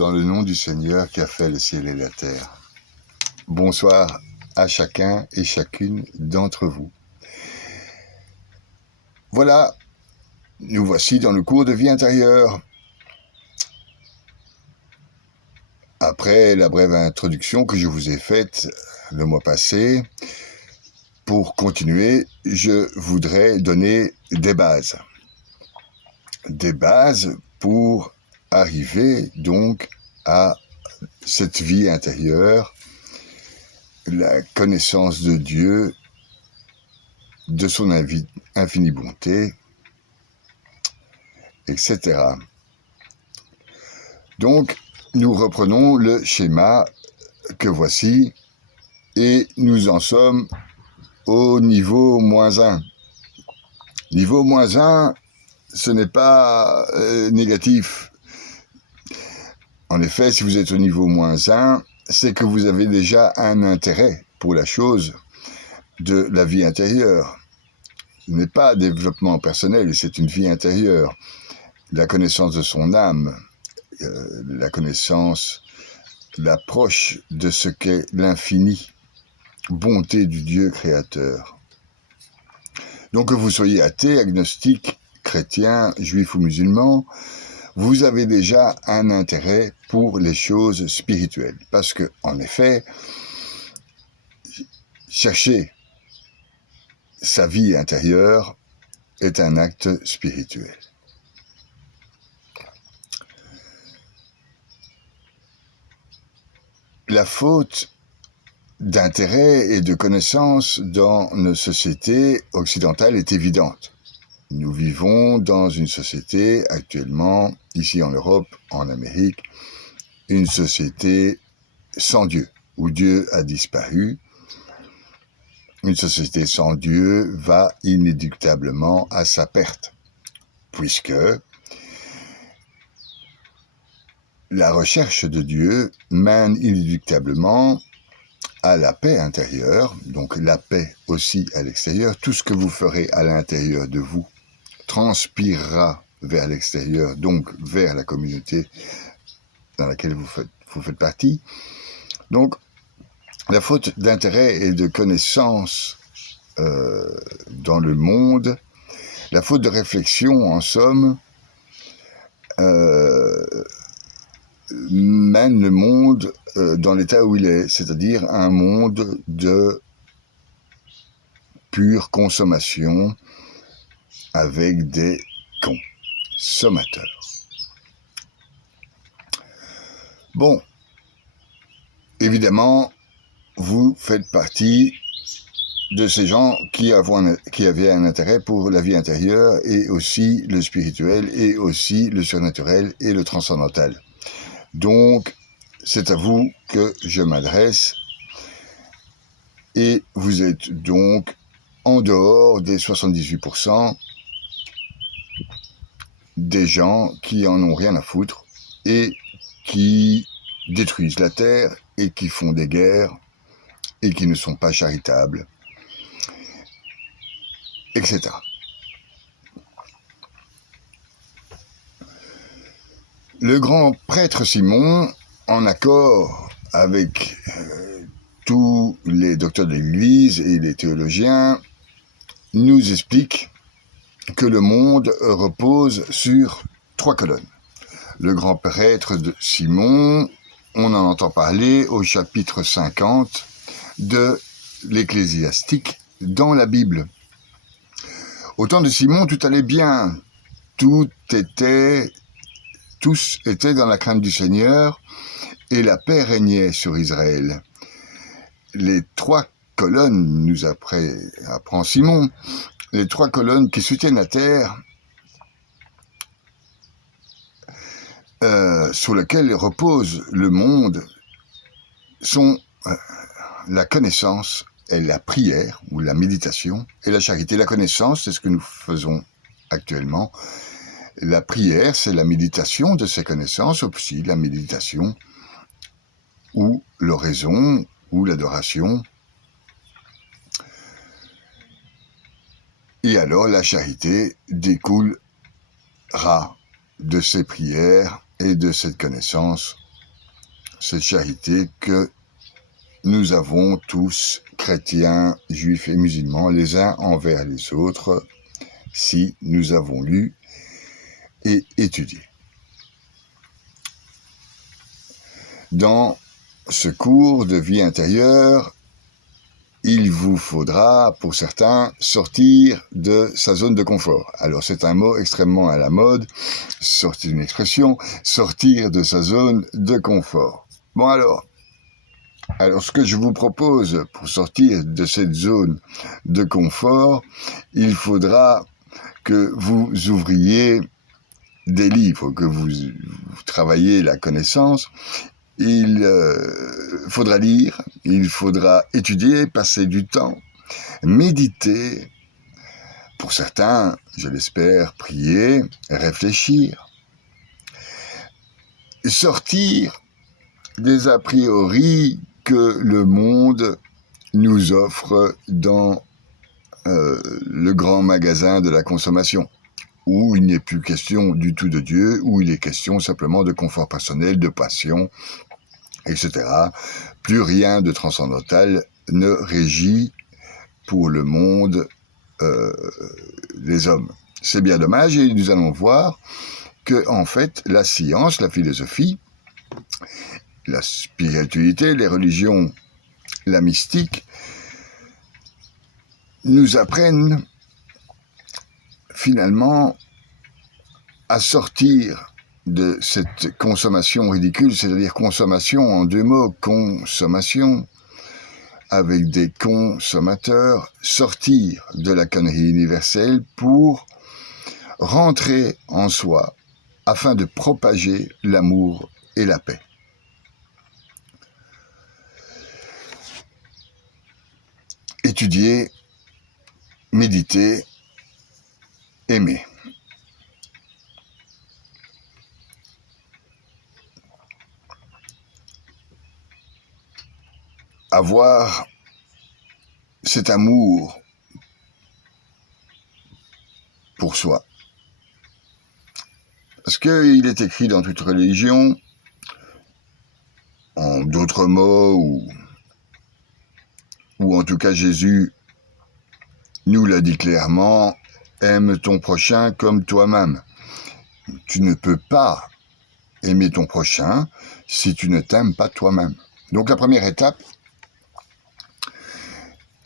dans le nom du Seigneur qui a fait le ciel et la terre. Bonsoir à chacun et chacune d'entre vous. Voilà, nous voici dans le cours de vie intérieure. Après la brève introduction que je vous ai faite le mois passé, pour continuer, je voudrais donner des bases. Des bases pour arriver donc à cette vie intérieure, la connaissance de Dieu, de son infinie bonté, etc. Donc, nous reprenons le schéma que voici et nous en sommes au niveau -1. Niveau -1, ce n'est pas négatif. En effet, si vous êtes au niveau -1, c'est que vous avez déjà un intérêt pour la chose de la vie intérieure. Ce n'est pas un développement personnel, c'est une vie intérieure. La connaissance de son âme, la connaissance, l'approche de ce qu'est l'infinie bonté du Dieu créateur. Donc que vous soyez athée, agnostique, chrétien, juif ou musulman, vous avez déjà un intérêt pour les choses spirituelles. Parce que, en effet, chercher sa vie intérieure est un acte spirituel. La faute d'intérêt et de connaissance dans nos sociétés occidentales est évidente. Nous vivons dans une société actuellement, ici en Europe, en Amérique, une société sans Dieu, où Dieu a disparu. Une société sans Dieu va inéluctablement à sa perte, puisque la recherche de Dieu mène inéluctablement à la paix intérieure, donc la paix aussi à l'extérieur. Tout ce que vous ferez à l'intérieur de vous transpirera vers l'extérieur, donc vers la communauté dans laquelle vous faites partie. Donc, la faute d'intérêt et de connaissance dans le monde, la faute de réflexion, en somme, mène le monde dans l'état où il est, c'est-à-dire un monde de pure consommation avec des consommateurs. Bon, évidemment, vous faites partie de ces gens qui avaient un intérêt pour la vie intérieure et aussi le spirituel et aussi le surnaturel et le transcendantal. Donc, c'est à vous que je m'adresse et vous êtes donc en dehors des 78% des gens qui en ont rien à foutre et qui détruisent la terre et qui font des guerres et qui ne sont pas charitables, etc. Le grand prêtre Simon, en accord avec tous les docteurs de l'Église et les théologiens, nous explique que le monde repose sur 3 colonnes. Le grand prêtre de Simon, on en entend parler au chapitre 50 de l'Ecclésiastique dans la Bible. Au temps de Simon, tout allait bien, tous étaient dans la crainte du Seigneur et la paix régnait sur Israël. Les 3 colonnes, nous apprend Simon, les 3 colonnes qui soutiennent la terre, sur lesquelles repose le monde, sont la connaissance et la prière, ou la méditation, et la charité. La connaissance, c'est ce que nous faisons actuellement. La prière, c'est la méditation de ces connaissances, aussi la méditation, ou l'oraison, ou l'adoration. Et alors, la charité découlera de ces prières et de cette connaissance cette charité que nous avons tous, chrétiens, juifs et musulmans, les uns envers les autres, si nous avons lu et étudié. Dans ce cours de vie intérieure, il vous faudra, pour certains, sortir de sa zone de confort. Alors c'est un mot extrêmement à la mode, sortir une expression, sortir de sa zone de confort. Bon alors ce que je vous propose pour sortir de cette zone de confort, il faudra que vous ouvriez des livres, que vous travailliez la connaissance. Il faudra lire, il faudra étudier, passer du temps, méditer, pour certains, je l'espère, prier, réfléchir, sortir des a priori que le monde nous offre dans le grand magasin de la consommation, où il n'est plus question du tout de Dieu, où il est question simplement de confort personnel, de passion, etc. Plus rien de transcendantal ne régit pour le monde les hommes. C'est bien dommage, et nous allons voir que, en fait, la science, la philosophie, la spiritualité, les religions, la mystique, nous apprennent finalement à sortir de cette consommation ridicule, c'est-à-dire consommation en deux mots, consommation avec des consommateurs, sortir de la connerie universelle pour rentrer en soi afin de propager l'amour et la paix. Étudier, méditer, aimer. Avoir cet amour pour soi. Parce qu'il est écrit dans toute religion, en d'autres mots, ou en tout cas Jésus nous l'a dit clairement, aime ton prochain comme toi-même. Tu ne peux pas aimer ton prochain si tu ne t'aimes pas toi-même. Donc la première étape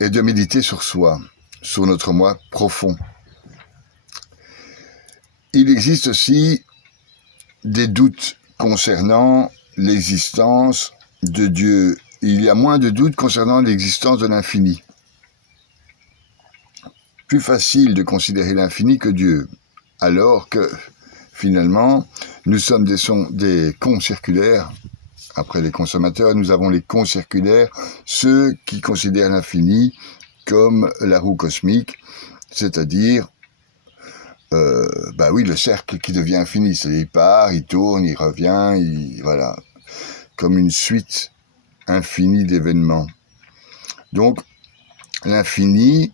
est de méditer sur soi, sur notre moi profond. Il existe aussi des doutes concernant l'existence de Dieu. Il y a moins de doutes concernant l'existence de l'infini. Plus facile de considérer l'infini que Dieu, alors que finalement, nous sommes des cons circulaires. Après les consommateurs, nous avons les cons circulaires, ceux qui considèrent l'infini comme la roue cosmique, c'est-à-dire le cercle qui devient infini. C'est-à-dire, il part, il tourne, il revient, voilà, comme une suite infinie d'événements. Donc, l'infini,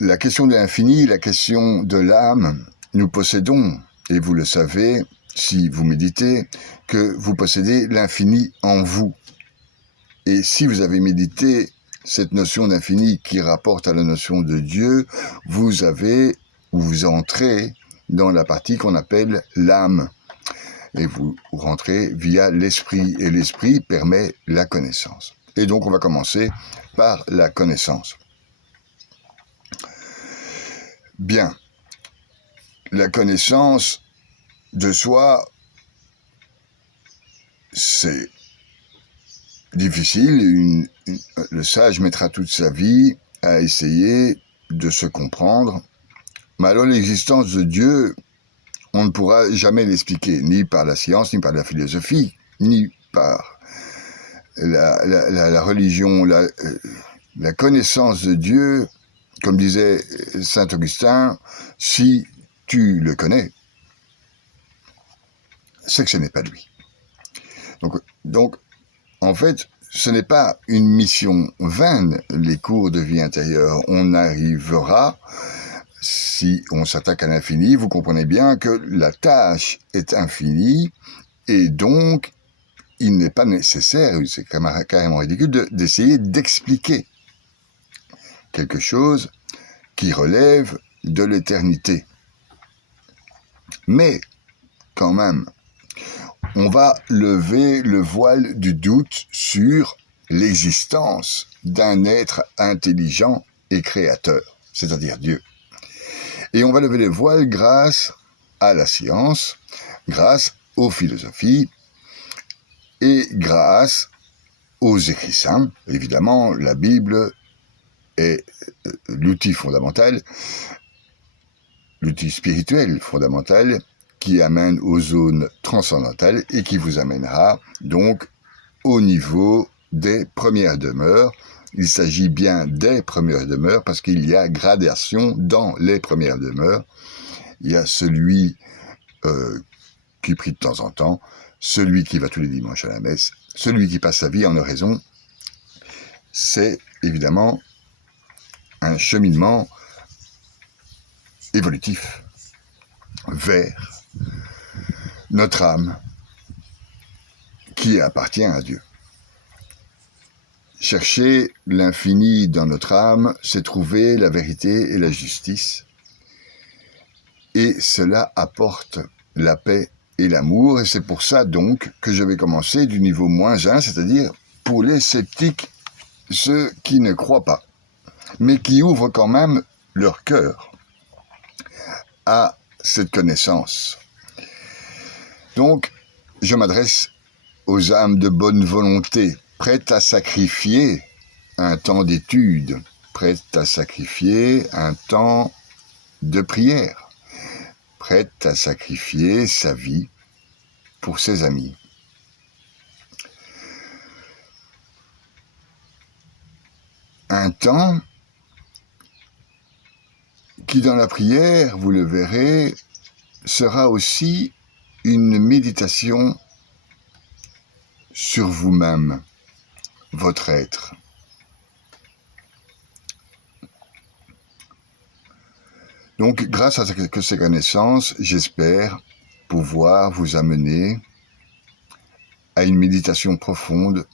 la question de l'infini, la question de l'âme, nous possédons, et vous le savez, si vous méditez, que vous possédez l'infini en vous. Et si vous avez médité cette notion d'infini qui rapporte à la notion de Dieu, vous entrez dans la partie qu'on appelle l'âme. Et vous rentrez via l'esprit. Et l'esprit permet la connaissance. Et donc on va commencer par la connaissance. Bien. La connaissance de soi, c'est difficile. Le sage mettra toute sa vie à essayer de se comprendre. Mais alors l'existence de Dieu, on ne pourra jamais l'expliquer, ni par la science, ni par la philosophie, ni par la religion. La connaissance de Dieu, comme disait saint Augustin, si tu le connais, c'est que ce n'est pas lui. Donc, en fait, ce n'est pas une mission vaine, les cours de vie intérieure. On arrivera, si on s'attaque à l'infini, vous comprenez bien que la tâche est infinie, et donc, il n'est pas nécessaire, c'est carrément ridicule, d'essayer d'expliquer quelque chose qui relève de l'éternité. Mais, quand même, on va lever le voile du doute sur l'existence d'un être intelligent et créateur, c'est-à-dire Dieu. Et on va lever le voile grâce à la science, grâce aux philosophies et grâce aux écrits saints. Évidemment, la Bible est l'outil fondamental, l'outil spirituel fondamental qui amène aux zones transcendantales et qui vous amènera donc au niveau des premières demeures. Il s'agit bien des premières demeures parce qu'il y a gradation dans les premières demeures. Il y a celui qui prie de temps en temps, celui qui va tous les dimanches à la messe, celui qui passe sa vie en oraison. C'est évidemment un cheminement évolutif vers notre âme qui appartient à Dieu. Chercher l'infini dans notre âme, c'est trouver la vérité et la justice. Et cela apporte la paix et l'amour. Et c'est pour ça donc que je vais commencer du niveau -1, c'est-à-dire pour les sceptiques, ceux qui ne croient pas, mais qui ouvrent quand même leur cœur à cette connaissance. Donc, je m'adresse aux âmes de bonne volonté, prêtes à sacrifier un temps d'étude, prêtes à sacrifier un temps de prière, prêtes à sacrifier sa vie pour ses amis. Un temps qui, dans la prière, vous le verrez, sera aussi une méditation sur vous-même, votre être. Donc, grâce à ces connaissances, j'espère pouvoir vous amener à une méditation profonde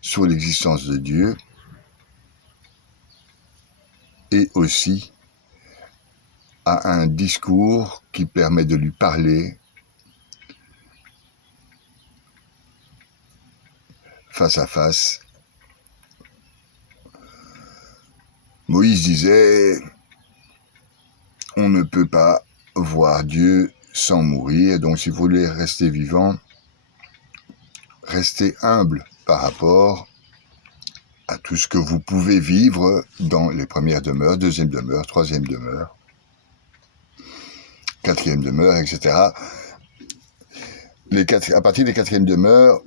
sur l'existence de Dieu et aussi à un discours qui permet de lui parler face à face. Moïse disait: on ne peut pas voir Dieu sans mourir, donc si vous voulez rester vivant, restez humble par rapport à tout ce que vous pouvez vivre dans les premières demeures, deuxième demeure, troisième demeure, quatrième demeure, etc. À partir des quatrièmes demeures,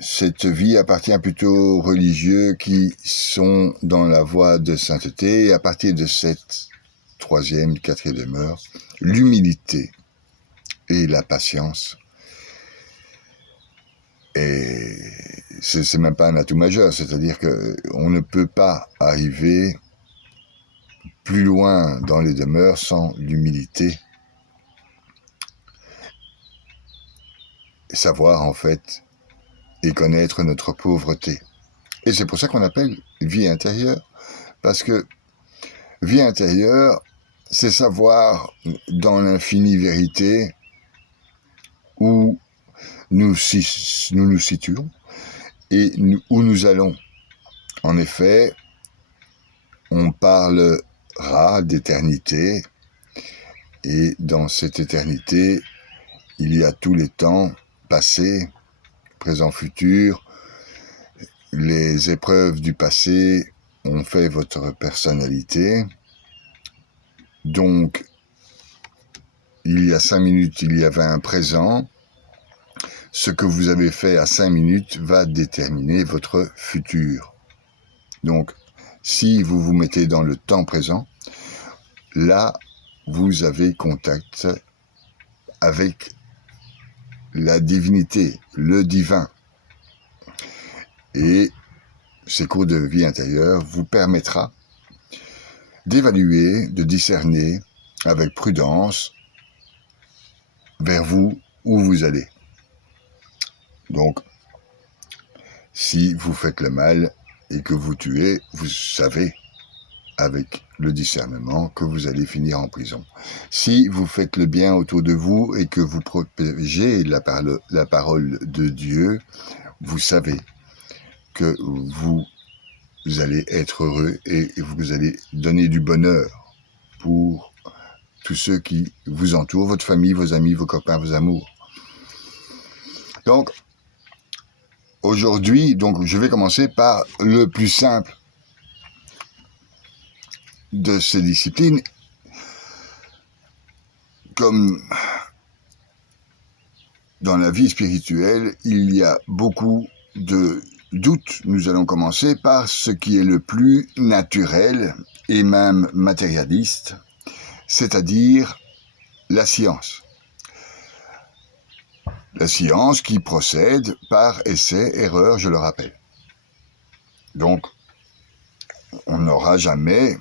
cette vie appartient plutôt aux religieux qui sont dans la voie de sainteté. Et à partir de cette troisième, quatrième demeure, l'humilité et la patience. Et c'est même pas un atout majeur, c'est-à-dire qu'on ne peut pas arriver plus loin dans les demeures sans l'humilité. Savoir en fait et connaître notre pauvreté. Et c'est pour ça qu'on appelle vie intérieure, parce que vie intérieure, c'est savoir dans l'infinie vérité où nous nous situons et où nous allons. En effet, on parlera d'éternité, et dans cette éternité, il y a tous les temps passés, présent, futur. Les épreuves du passé ont fait votre personnalité. Donc, il y a 5 minutes, il y avait un présent. Ce que vous avez fait à 5 minutes va déterminer votre futur. Donc, si vous vous mettez dans le temps présent, là, vous avez contact avec la divinité, le divin. Et ces cours de vie intérieure vous permettra d'évaluer, de discerner avec prudence vers vous où vous allez. Donc, si vous faites le mal et que vous tuez, vous savez, avec le discernement, que vous allez finir en prison. Si vous faites le bien autour de vous et que vous protégez la parole de Dieu, vous savez que vous allez être heureux et vous allez donner du bonheur pour tous ceux qui vous entourent, votre famille, vos amis, vos copains, vos amours. Donc, aujourd'hui, je vais commencer par le plus simple de ces disciplines. Comme dans la vie spirituelle, il y a beaucoup de doutes. Nous allons commencer par ce qui est le plus naturel et même matérialiste, c'est-à-dire la science. La science qui procède par essai-erreur, je le rappelle. Donc, on n'aura jamais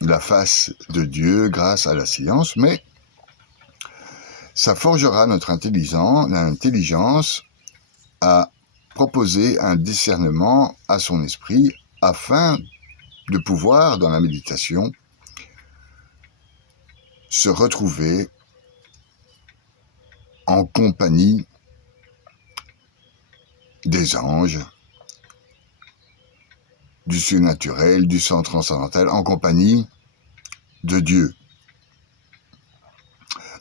la face de Dieu grâce à la science, mais ça forgera notre intelligence à proposer un discernement à son esprit afin de pouvoir, dans la méditation, se retrouver en compagnie des anges, du surnaturel, du sang transcendantal, en compagnie de Dieu.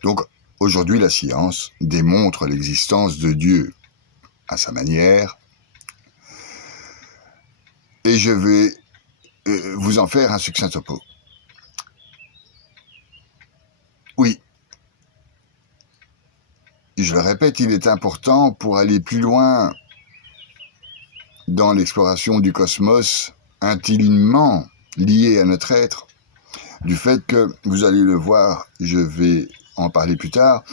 Donc, aujourd'hui, la science démontre l'existence de Dieu à sa manière, et je vais vous en faire un succinct topo. Oui, je le répète, il est important pour aller plus loin dans l'exploration du cosmos intimement lié à notre être, du fait que, vous allez le voir, je vais en parler plus tard,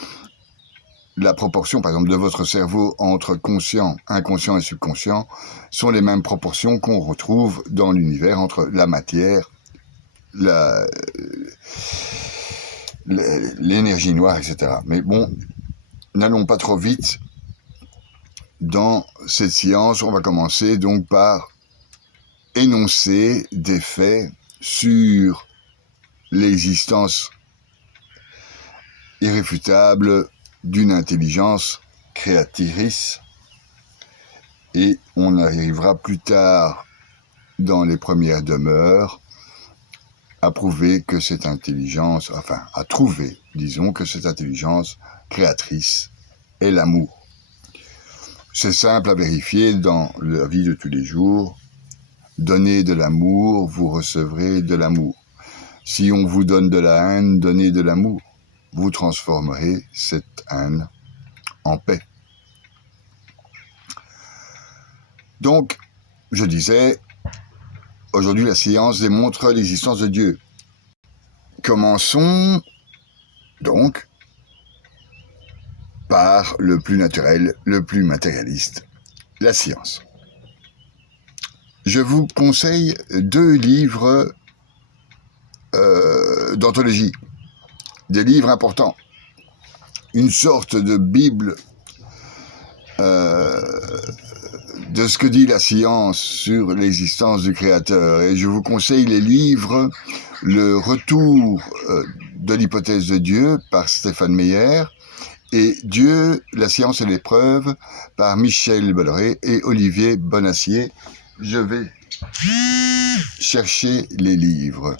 la proportion, par exemple, de votre cerveau entre conscient, inconscient et subconscient sont les mêmes proportions qu'on retrouve dans l'univers entre la matière, l'énergie noire, etc. Mais bon, n'allons pas trop vite dans cette science. On va commencer donc par énoncer des faits sur l'existence irréfutable d'une intelligence créatrice, et on arrivera plus tard dans les premières demeures à prouver que cette intelligence, à trouver, disons, que cette intelligence créatrice est l'amour. C'est simple à vérifier dans la vie de tous les jours. Donnez de l'amour, vous recevrez de l'amour. Si on vous donne de la haine, donnez de l'amour. Vous transformerez cette haine en paix. Donc, je disais, aujourd'hui la science démontre l'existence de Dieu. Commençons donc par le plus naturel, le plus matérialiste, la science. Je vous conseille 2 livres d'anthologie, des livres importants, une sorte de Bible de ce que dit la science sur l'existence du Créateur. Et je vous conseille les livres « Le retour de l'hypothèse de Dieu » par Stéphane Meyer et « Dieu, la science et l'épreuve » par Michel Bolloré et Olivier Bonacier. Je vais chercher les livres.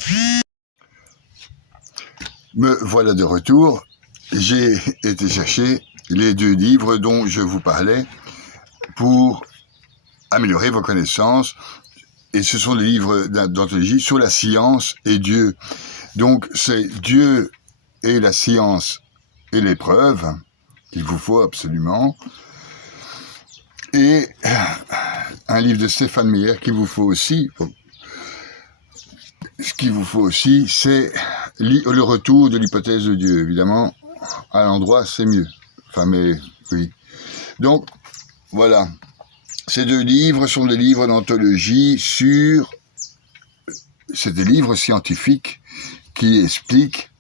Me voilà de retour. J'ai été chercher les 2 livres dont je vous parlais pour améliorer vos connaissances. Et ce sont des livres d'anthologie sur la science et Dieu. Donc, c'est Dieu et la science et l'épreuve qu'il vous faut absolument. Et un livre de Stéphane Meyer qu'il vous faut aussi. Ce qu'il vous faut aussi, c'est le retour de l'hypothèse de Dieu. Évidemment, à l'endroit, c'est mieux. Mais oui. Donc, voilà. Ces 2 livres sont des livres d'anthologie c'est des livres scientifiques qui expliquent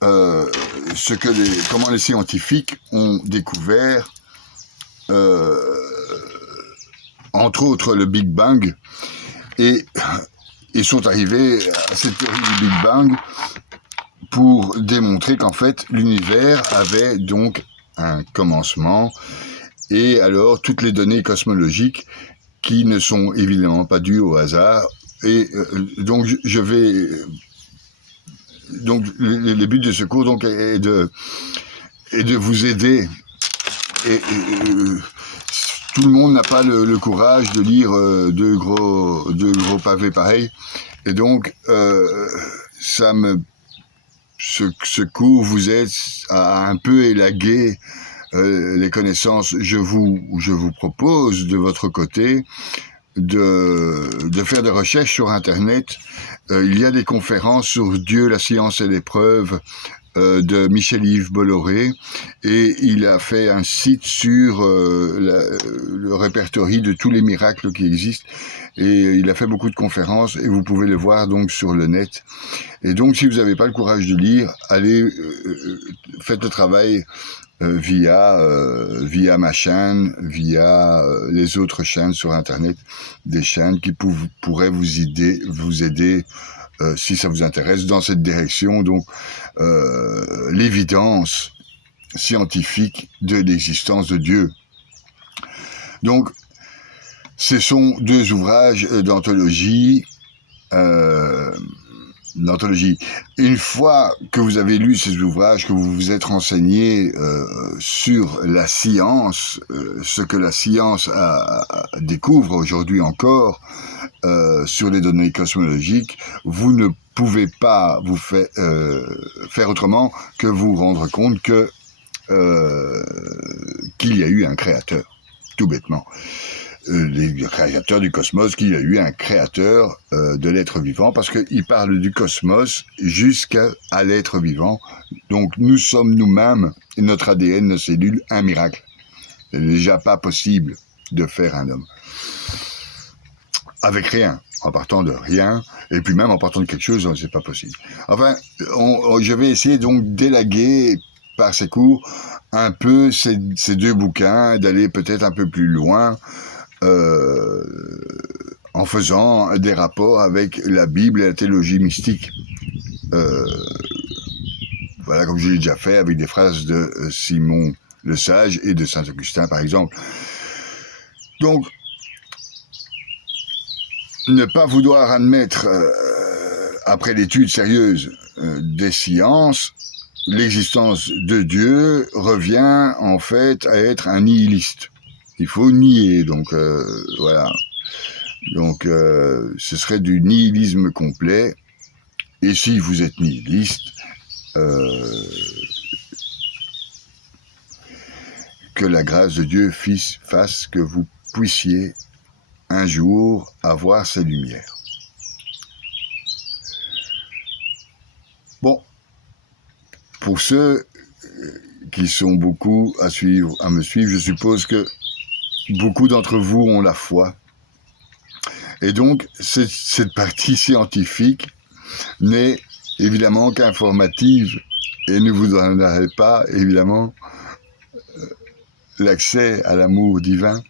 comment les scientifiques ont découvert, entre autres, le Big Bang, et ils sont arrivés à cette théorie du Big Bang pour démontrer qu'en fait, l'univers avait donc un commencement, et alors toutes les données cosmologiques qui ne sont évidemment pas dues au hasard. Et donc je vais... Donc le but de ce cours donc, est de vous aider. Et tout le monde n'a pas le courage de lire deux gros pavés pareils. Et donc, ce cours vous aide à un peu élaguer les connaissances. Je vous propose de votre côté de faire des recherches sur Internet. Il y a des conférences sur Dieu, la science et l'épreuve de Michel-Yves Bolloré, et il a fait un site sur le répertoire de tous les miracles qui existent, et il a fait beaucoup de conférences, et vous pouvez les voir donc sur le net. Et donc si vous n'avez pas le courage de lire, allez, faites le travail via ma chaîne, via les autres chaînes sur Internet, des chaînes qui pourraient vous aider si ça vous intéresse dans cette direction, donc l'évidence scientifique de l'existence de Dieu. Donc, ce sont deux ouvrages d'anthologie. Une fois que vous avez lu ces ouvrages, que vous vous êtes renseigné sur la science, ce que la science découvre aujourd'hui encore sur les données cosmologiques, vous ne pouvez pas vous faire autrement que vous rendre compte qu'il y a eu un créateur, tout bêtement. Le créateur du cosmos, qu'il y a eu un créateur de l'être vivant, parce qu'il parle du cosmos jusqu'à l'être vivant. Donc nous sommes nous-mêmes, notre ADN, nos cellules, un miracle. C'est déjà pas possible de faire un homme. Avec rien, en partant de rien, et puis même en partant de quelque chose, c'est pas possible. Enfin, je vais essayer donc d'élaguer par ces cours un peu ces deux bouquins, d'aller peut-être un peu plus loin, en faisant des rapports avec la Bible et la théologie mystique. Voilà, comme je l'ai déjà fait avec des phrases de Simon le Sage et de Saint Augustin, par exemple. Donc, ne pas vouloir admettre, après l'étude sérieuse des sciences, l'existence de Dieu revient en fait à être un nihiliste. Il faut nier, donc voilà. Donc ce serait du nihilisme complet. Et si vous êtes nihiliste, que la grâce de Dieu fasse que vous puissiez un jour avoir ces lumières. Bon, pour ceux qui sont beaucoup à me suivre, je suppose que beaucoup d'entre vous ont la foi. Et donc, cette partie scientifique n'est évidemment qu'informative et ne vous donnerait pas, évidemment, l'accès à l'amour divin.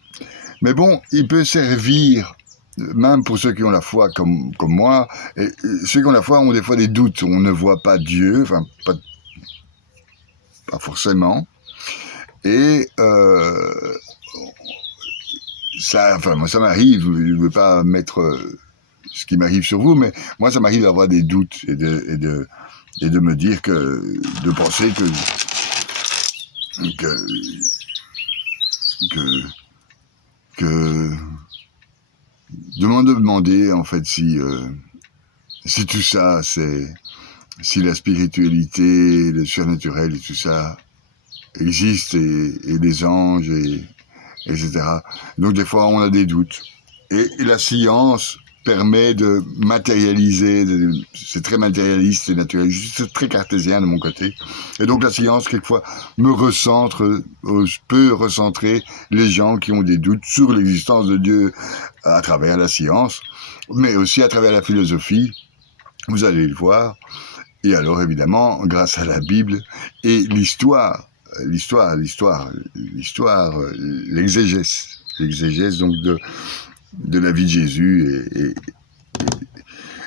Mais bon, il peut servir, même pour ceux qui ont la foi comme moi, et ceux qui ont la foi ont des fois des doutes. On ne voit pas Dieu, enfin, pas forcément. Et moi, ça m'arrive, je ne veux pas mettre ce qui m'arrive sur vous, mais moi, ça m'arrive d'avoir des doutes et de me dire de penser que de me demander, en fait, si tout ça, si la spiritualité, le surnaturel et tout ça existe, et les anges, etc. Donc, des fois, on a des doutes. Et la science permet de matérialiser, c'est très matérialiste, c'est naturaliste, c'est très cartésien de mon côté. Et donc la science, quelquefois, peut recentrer les gens qui ont des doutes sur l'existence de Dieu à travers la science, mais aussi à travers la philosophie, vous allez le voir. Et alors, évidemment, grâce à la Bible et l'exégèse donc de la vie de Jésus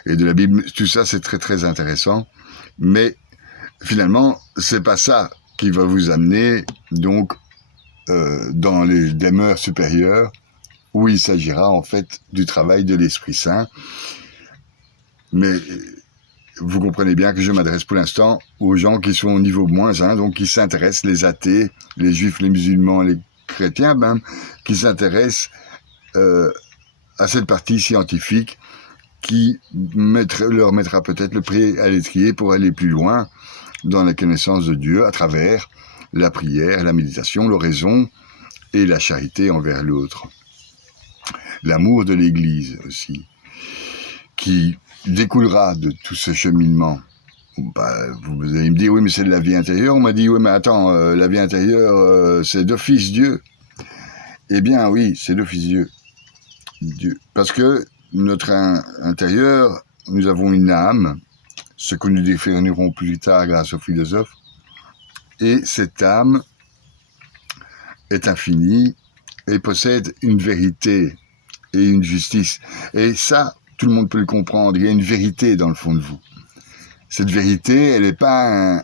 et de la Bible, tout ça c'est très très intéressant, mais finalement c'est pas ça qui va vous amener donc dans les demeures supérieures où il s'agira en fait du travail de l'Esprit Saint. Mais vous comprenez bien que je m'adresse pour l'instant aux gens qui sont au niveau -1, donc qui s'intéressent, les athées, les juifs, les musulmans, les chrétiens même, qui s'intéressent à cette partie scientifique qui leur mettra peut-être le pied à l'étrier pour aller plus loin dans la connaissance de Dieu à travers la prière, la méditation, l'oraison et la charité envers l'autre. L'amour de l'Église aussi, qui découlera de tout ce cheminement. Bah, vous allez me dire, oui, mais c'est de la vie intérieure. On m'a dit, oui, mais attends, la vie intérieure, c'est d'office Dieu. Eh bien, oui, c'est d'office Dieu. Parce que notre intérieur, nous avons une âme, ce que nous définirons plus tard grâce aux philosophes, et cette âme est infinie et possède une vérité et une justice. Et ça, tout le monde peut le comprendre, il y a une vérité dans le fond de vous. Cette vérité, elle n'est pas,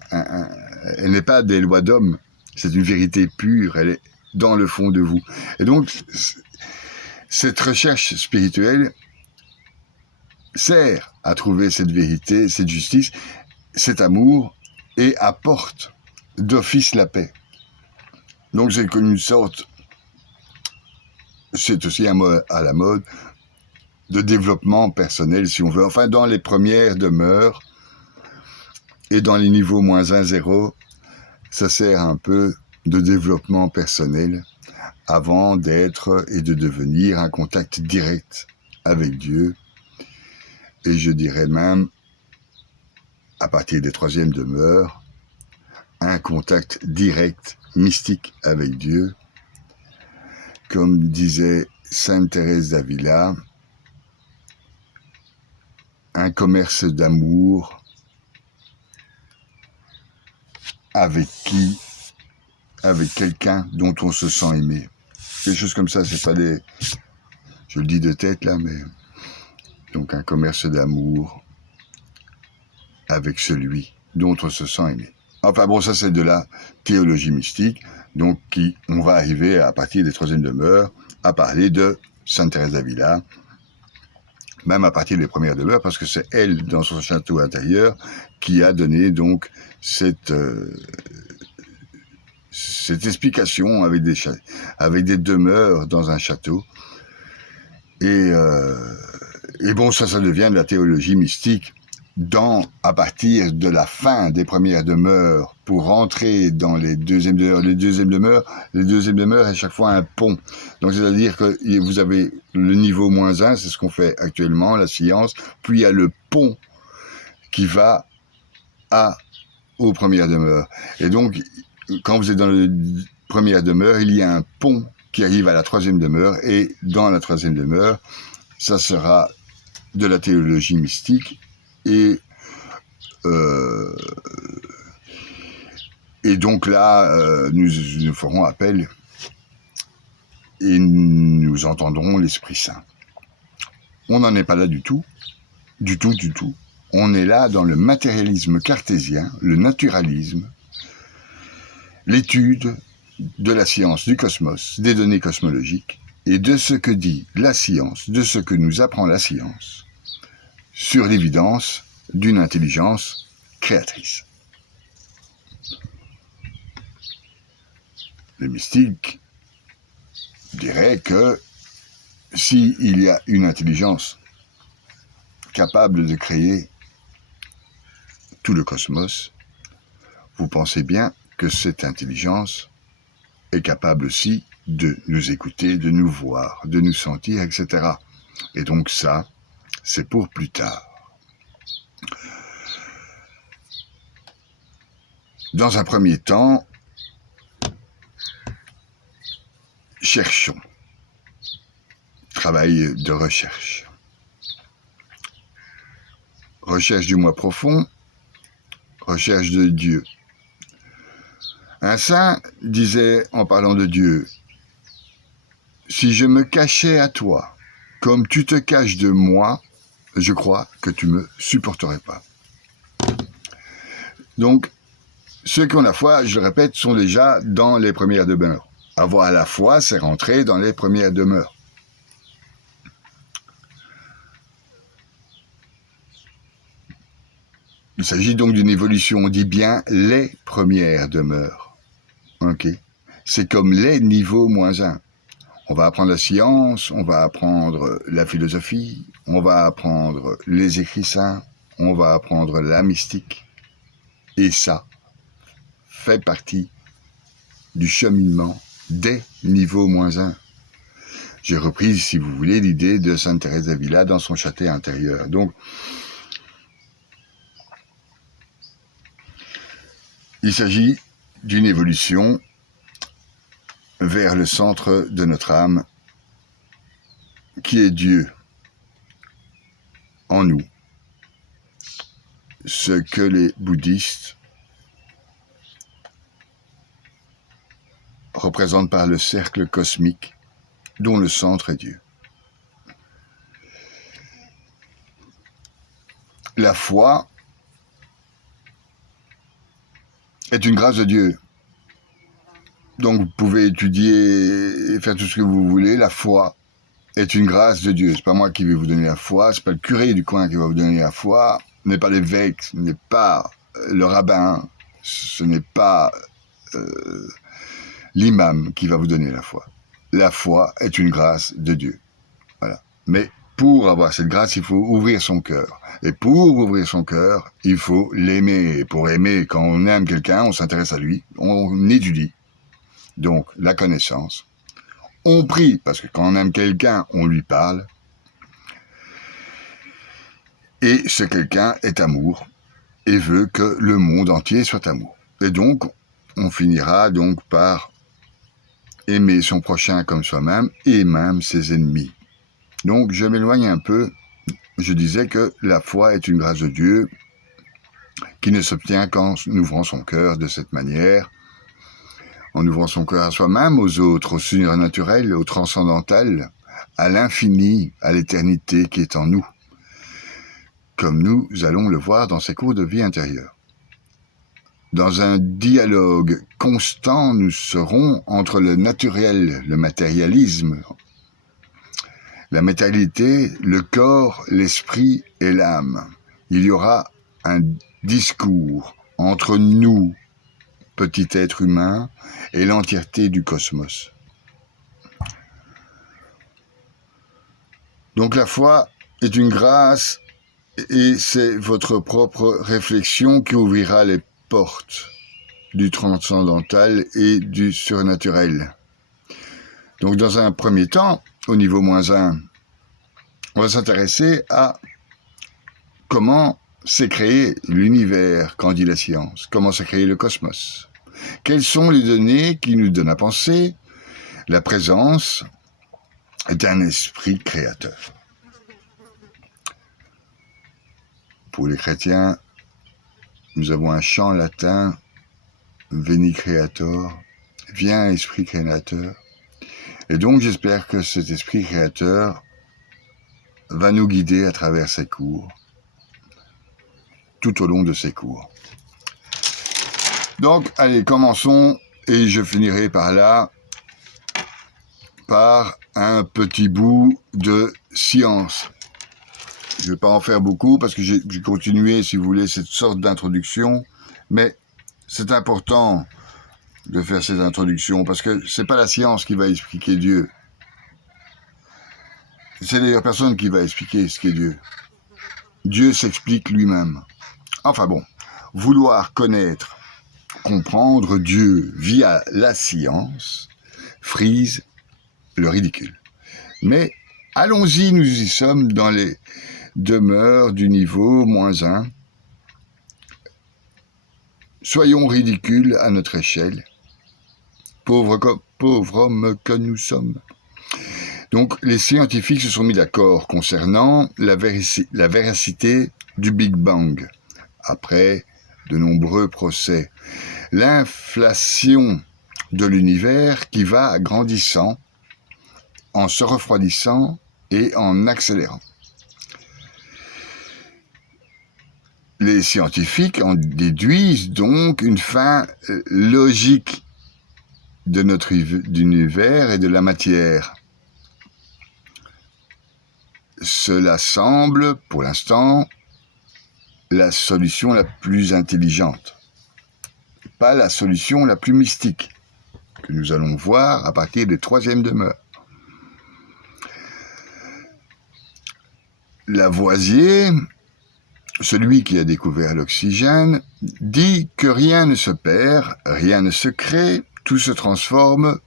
elle n'est pas des lois d'homme, c'est une vérité pure, elle est dans le fond de vous. Et donc, cette recherche spirituelle sert à trouver cette vérité, cette justice, cet amour, et apporte d'office la paix. Donc c'est comme une sorte, c'est aussi un mot à la mode, de développement personnel, si on veut. Enfin, dans les premières demeures et dans les niveaux -1, 0, ça sert un peu de développement personnel avant d'être et de devenir un contact direct avec Dieu. Et je dirais même, à partir des 3e demeures, un contact direct, mystique avec Dieu. Comme disait Sainte Thérèse d'Avila, un commerce d'amour avec quelqu'un dont on se sent aimé. Quelque chose comme ça, c'est pas des... Je le dis de tête là, mais... Donc un commerce d'amour avec celui dont on se sent aimé. Enfin bon, ça c'est de la théologie mystique, donc on va arriver à partir des 3e demeures à parler de Sainte Thérèse d'Avila, même à partir des premières demeures, parce que c'est elle, dans son château intérieur, qui a donné donc cette explication avec des demeures dans un château. Et bon, ça devient de la théologie mystique à partir de la fin des premières demeures pour rentrer dans les 2e demeures. Les 2e demeures, à chaque fois un pont. Donc, c'est-à-dire que vous avez le niveau -1, c'est ce qu'on fait actuellement, la science, puis il y a le pont qui va aux premières demeures. Et donc, quand vous êtes dans la première demeure, il y a un pont qui arrive à la 3e demeure, et dans la 3e demeure, ça sera de la théologie mystique, et donc là, nous ferons appel et nous entendrons l'Esprit Saint. On n'en est pas là du tout. On est là dans le matérialisme cartésien, le naturalisme, l'étude de la science du cosmos, des données cosmologiques, et de ce que dit la science, de ce que nous apprend la science, sur l'évidence d'une intelligence créatrice. Les mystiques diraient que s'il y a une intelligence capable de créer tout le cosmos, vous pensez bien que cette intelligence est capable aussi de nous écouter, de nous voir, de nous sentir, etc. Et donc ça, c'est pour plus tard. Dans un premier temps, cherchons. Travail de recherche. Recherche du moi profond, recherche de Dieu. Un saint disait en parlant de Dieu, « Si je me cachais à toi, comme tu te caches de moi, je crois que tu me supporterais pas. » Donc, ceux qui ont la foi, je le répète, sont déjà dans les premières demeures. Avoir la foi, c'est rentrer dans les premières demeures. Il s'agit donc d'une évolution, on dit bien les premières demeures. Ok. C'est comme les niveaux -1. On va apprendre la science, on va apprendre la philosophie, on va apprendre les écrits saints, on va apprendre la mystique. Et ça fait partie du cheminement des niveaux -1. J'ai repris, si vous voulez, l'idée de Sainte Thérèse d'Avila dans son château intérieur. Donc, il s'agit d'une évolution vers le centre de notre âme, qui est Dieu en nous. Ce que les bouddhistes représentent par le cercle cosmique, dont le centre est Dieu. La foi est une grâce de Dieu. Donc vous pouvez étudier et faire tout ce que vous voulez. La foi est une grâce de Dieu. C'est pas moi qui vais vous donner la foi, c'est pas le curé du coin qui va vous donner la foi, ce n'est pas l'évêque, ce n'est pas le rabbin, ce n'est pas l'imam qui va vous donner la foi. La foi est une grâce de Dieu. Voilà. Mais pour avoir cette grâce, il faut ouvrir son cœur. Et pour ouvrir son cœur, il faut l'aimer. Et pour aimer, quand on aime quelqu'un, on s'intéresse à lui, on étudie. Donc, la connaissance. On prie, parce que quand on aime quelqu'un, on lui parle. Et ce quelqu'un est amour, et veut que le monde entier soit amour. Et donc, on finira donc par aimer son prochain comme soi-même, et même ses ennemis. Donc, je m'éloigne un peu. Je disais que la foi est une grâce de Dieu qui ne s'obtient qu'en ouvrant son cœur de cette manière, en ouvrant son cœur à soi-même, aux autres, au surnaturel, au transcendantal, à l'infini, à l'éternité qui est en nous, comme nous allons le voir dans ces cours de vie intérieure. Dans un dialogue constant, nous serons entre le naturel, le matérialisme, la matérialité, le corps, l'esprit et l'âme. Il y aura un discours entre nous, petit être humain, et l'entièreté du cosmos. Donc la foi est une grâce et c'est votre propre réflexion qui ouvrira les portes du transcendantal et du surnaturel. Donc dans un premier temps, au niveau -1, on va s'intéresser à comment s'est créé l'univers, qu'en dit la science, comment s'est créé le cosmos. Quelles sont les données qui nous donnent à penser la présence d'un esprit créateur. Pour les chrétiens, nous avons un chant latin, Veni Creator, viens esprit créateur. Et donc j'espère que cet esprit créateur va nous guider à travers ces cours, tout au long de ces cours. Donc, allez, commençons, et je finirai par là, par un petit bout de science. Je ne vais pas en faire beaucoup, parce que j'ai continué, si vous voulez, cette sorte d'introduction, mais c'est important de faire ces introductions, parce que c'est pas la science qui va expliquer Dieu. C'est d'ailleurs personne qui va expliquer ce qu'est Dieu. Dieu s'explique lui-même. Enfin bon, vouloir connaître, comprendre Dieu via la science frise le ridicule. Mais allons-y, nous y sommes dans les demeures du niveau -1. Soyons ridicules à notre échelle, pauvres hommes que nous sommes. Donc, les scientifiques se sont mis d'accord concernant la véracité du Big Bang, après de nombreux procès. L'inflation de l'univers qui va grandissant, en se refroidissant et en accélérant. Les scientifiques en déduisent donc une fin logique de notre univers et de la matière. Cela semble, pour l'instant, la solution la plus intelligente, pas la solution la plus mystique, que nous allons voir à partir des troisièmes demeures. Lavoisier, celui qui a découvert l'oxygène, dit que rien ne se perd, rien ne se crée, tout se transforme,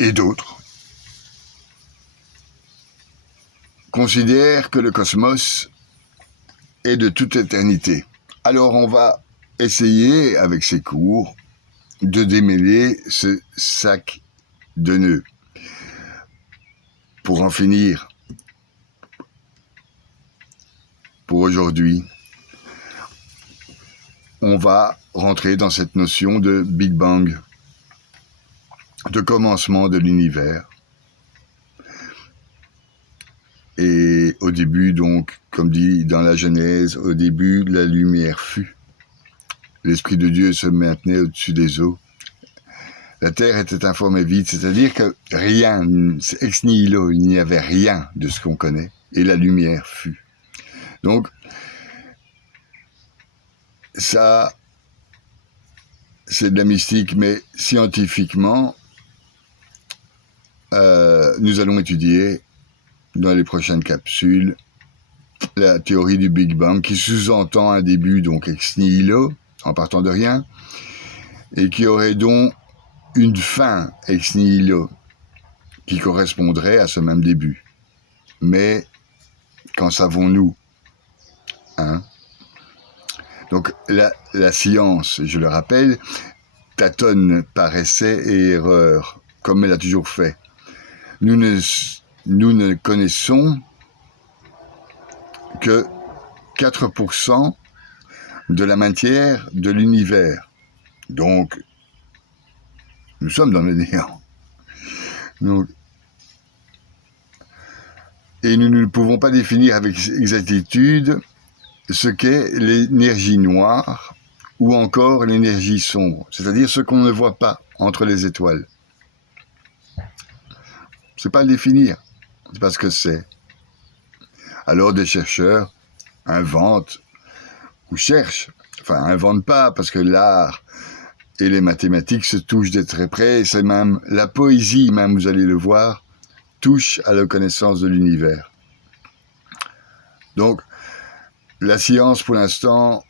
et d'autres considèrent que le cosmos est de toute éternité. Alors on va essayer, avec ces cours, de démêler ce sac de nœuds. Pour en finir, pour aujourd'hui, on va rentrer dans cette notion de Big Bang, de commencement de l'univers. Et au début, donc, comme dit dans la Genèse, au début, la lumière fut. L'Esprit de Dieu se maintenait au-dessus des eaux. La terre était informe et vide, c'est-à-dire que rien, ex nihilo, il n'y avait rien de ce qu'on connaît, et la lumière fut. Donc, ça, c'est de la mystique, mais scientifiquement, nous allons étudier dans les prochaines capsules la théorie du Big Bang, qui sous-entend un début, donc ex nihilo, en partant de rien, et qui aurait donc une fin ex nihilo, qui correspondrait à ce même début. Mais qu'en savons-nous, hein? Donc la science, je le rappelle, tâtonne par essai et erreur, comme elle a toujours fait. Nous ne connaissons que 4% de la matière de l'univers. Donc, nous sommes dans le néant. Donc, et nous ne pouvons pas définir avec exactitude ce qu'est l'énergie noire ou encore l'énergie sombre, c'est-à-dire ce qu'on ne voit pas entre les étoiles. C'est pas le définir, c'est pas ce que c'est. Alors des chercheurs inventent ou cherchent, enfin inventent pas, parce que l'art et les mathématiques se touchent de très près, et c'est même la poésie, même vous allez le voir, touche à la connaissance de l'univers. Donc, la science, pour l'instant,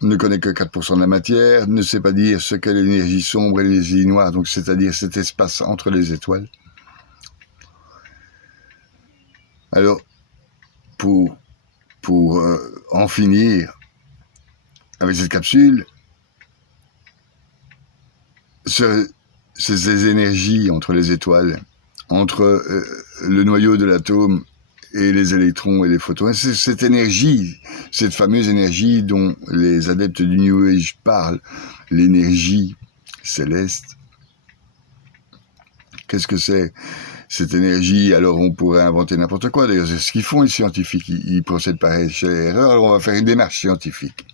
ne connaît que 4% de la matière, ne sait pas dire ce qu'est l'énergie sombre et l'énergie noire, donc c'est-à-dire cet espace entre les étoiles. Alors, pour en finir avec cette capsule, ces énergies entre les étoiles, entre le noyau de l'atome et les électrons et les photons, c'est cette énergie, cette fameuse énergie dont les adeptes du New Age parlent, l'énergie céleste. Qu'est-ce que c'est cette énergie? Alors on pourrait inventer n'importe quoi, d'ailleurs c'est ce qu'ils font les scientifiques, ils procèdent par erreur, alors on va faire une démarche scientifique.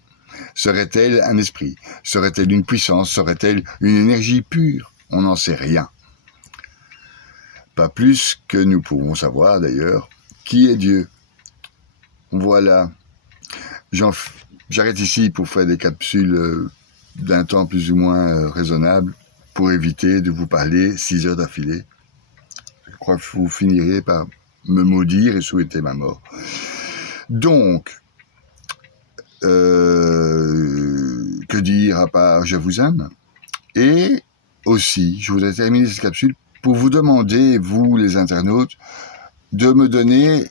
Serait-elle un esprit? Serait-elle une puissance? Serait-elle une énergie pure? On n'en sait rien. Pas plus que nous pouvons savoir d'ailleurs qui est Dieu. Voilà. J'arrête ici pour faire des capsules d'un temps plus ou moins raisonnable, pour éviter de vous parler 6 heures d'affilée. Je crois que vous finirez par me maudire et souhaiter ma mort. Donc, que dire à part je vous aime? Et aussi, je voudrais terminer cette capsule pour vous demander, vous les internautes, de me donner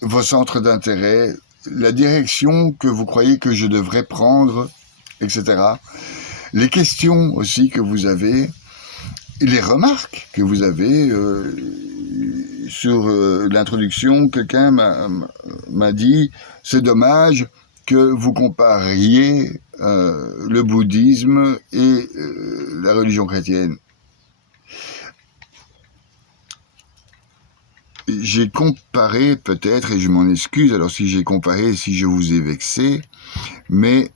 vos centres d'intérêt, la direction que vous croyez que je devrais prendre, etc. Les questions aussi que vous avez, les remarques que vous avez, sur l'introduction, quelqu'un m'a dit « C'est dommage que vous compariez le bouddhisme et la religion chrétienne. » J'ai comparé peut-être, et je m'en excuse alors si j'ai comparé, si je vous ai vexé, mais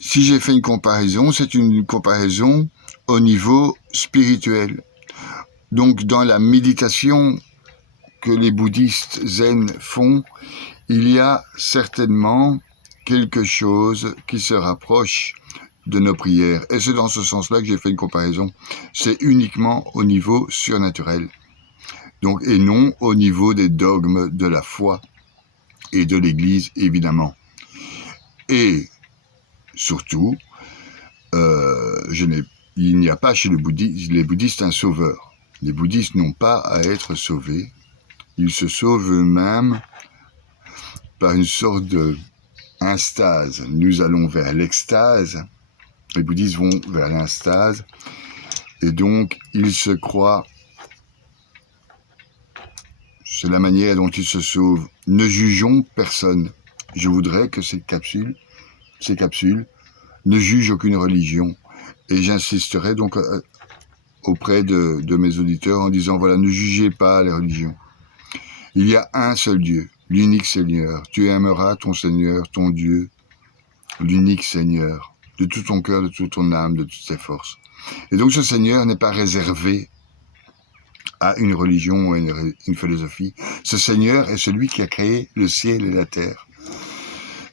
si j'ai fait une comparaison, c'est une comparaison au niveau spirituel. Donc dans la méditation que les bouddhistes zen font, il y a certainement quelque chose qui se rapproche de nos prières. Et c'est dans ce sens-là que j'ai fait une comparaison. C'est uniquement au niveau surnaturel. Donc, et non au niveau des dogmes de la foi et de l'Église, évidemment. Et surtout, il n'y a pas chez les bouddhistes un sauveur. Les bouddhistes n'ont pas à être sauvés. Ils se sauvent eux-mêmes par une sorte d'instase. Nous allons vers l'extase. Les bouddhistes vont vers l'instase. Et donc, ils se croient. C'est la manière dont ils se sauvent. Ne jugeons personne. Je voudrais que ces capsules ne jugent aucune religion. Et j'insisterai donc auprès de mes auditeurs en disant, voilà, ne jugez pas les religions. Il y a un seul Dieu, l'unique Seigneur. Tu aimeras ton Seigneur, ton Dieu, l'unique Seigneur, de tout ton cœur, de toute ton âme, de toutes tes forces. Et donc ce Seigneur n'est pas réservé à une religion ou à une philosophie. Ce Seigneur est celui qui a créé le ciel et la terre.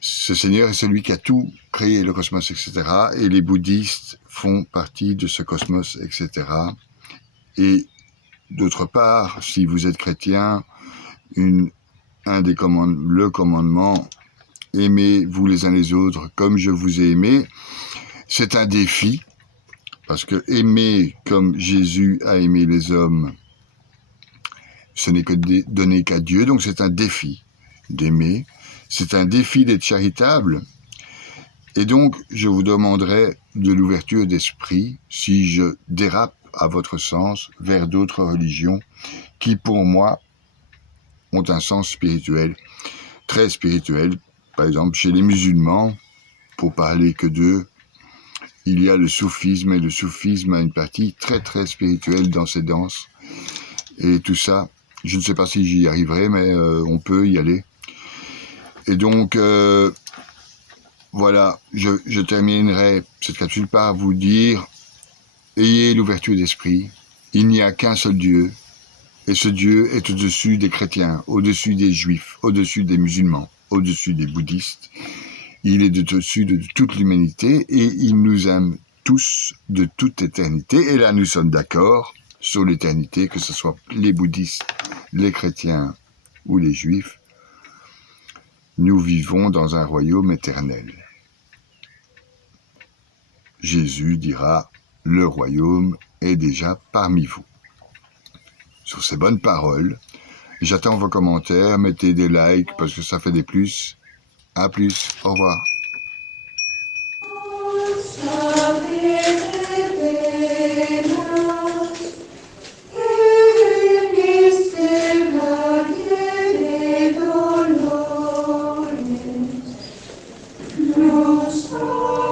Ce Seigneur est celui qui a tout créé, le cosmos, etc. Et les bouddhistes font partie de ce cosmos, etc. Et d'autre part, si vous êtes chrétien, le commandement, aimez-vous les uns les autres comme je vous ai aimé, c'est un défi, parce que aimer comme Jésus a aimé les hommes, ce n'est que donné qu'à Dieu, donc c'est un défi d'aimer, c'est un défi d'être charitable, et donc je vous demanderai de l'ouverture d'esprit si je dérape à votre sens vers d'autres religions qui pour moi ont un sens spirituel, très spirituel. Par exemple, chez les musulmans, pour parler que d'eux, il y a le soufisme, et le soufisme a une partie très très spirituelle dans ses danses. Et tout ça, je ne sais pas si j'y arriverai, mais on peut y aller. Et donc, voilà, je terminerai cette capsule par vous dire, ayez l'ouverture d'esprit, il n'y a qu'un seul Dieu, et ce Dieu est au-dessus des chrétiens, au-dessus des juifs, au-dessus des musulmans, au-dessus des bouddhistes. Il est au-dessus de toute l'humanité et il nous aime tous de toute éternité. Et là, nous sommes d'accord sur l'éternité, que ce soit les bouddhistes, les chrétiens ou les juifs. Nous vivons dans un royaume éternel. Jésus dira, le royaume est déjà parmi vous. Sur ces bonnes paroles, j'attends vos commentaires, mettez des likes parce que ça fait des plus. À plus, au revoir. Nostra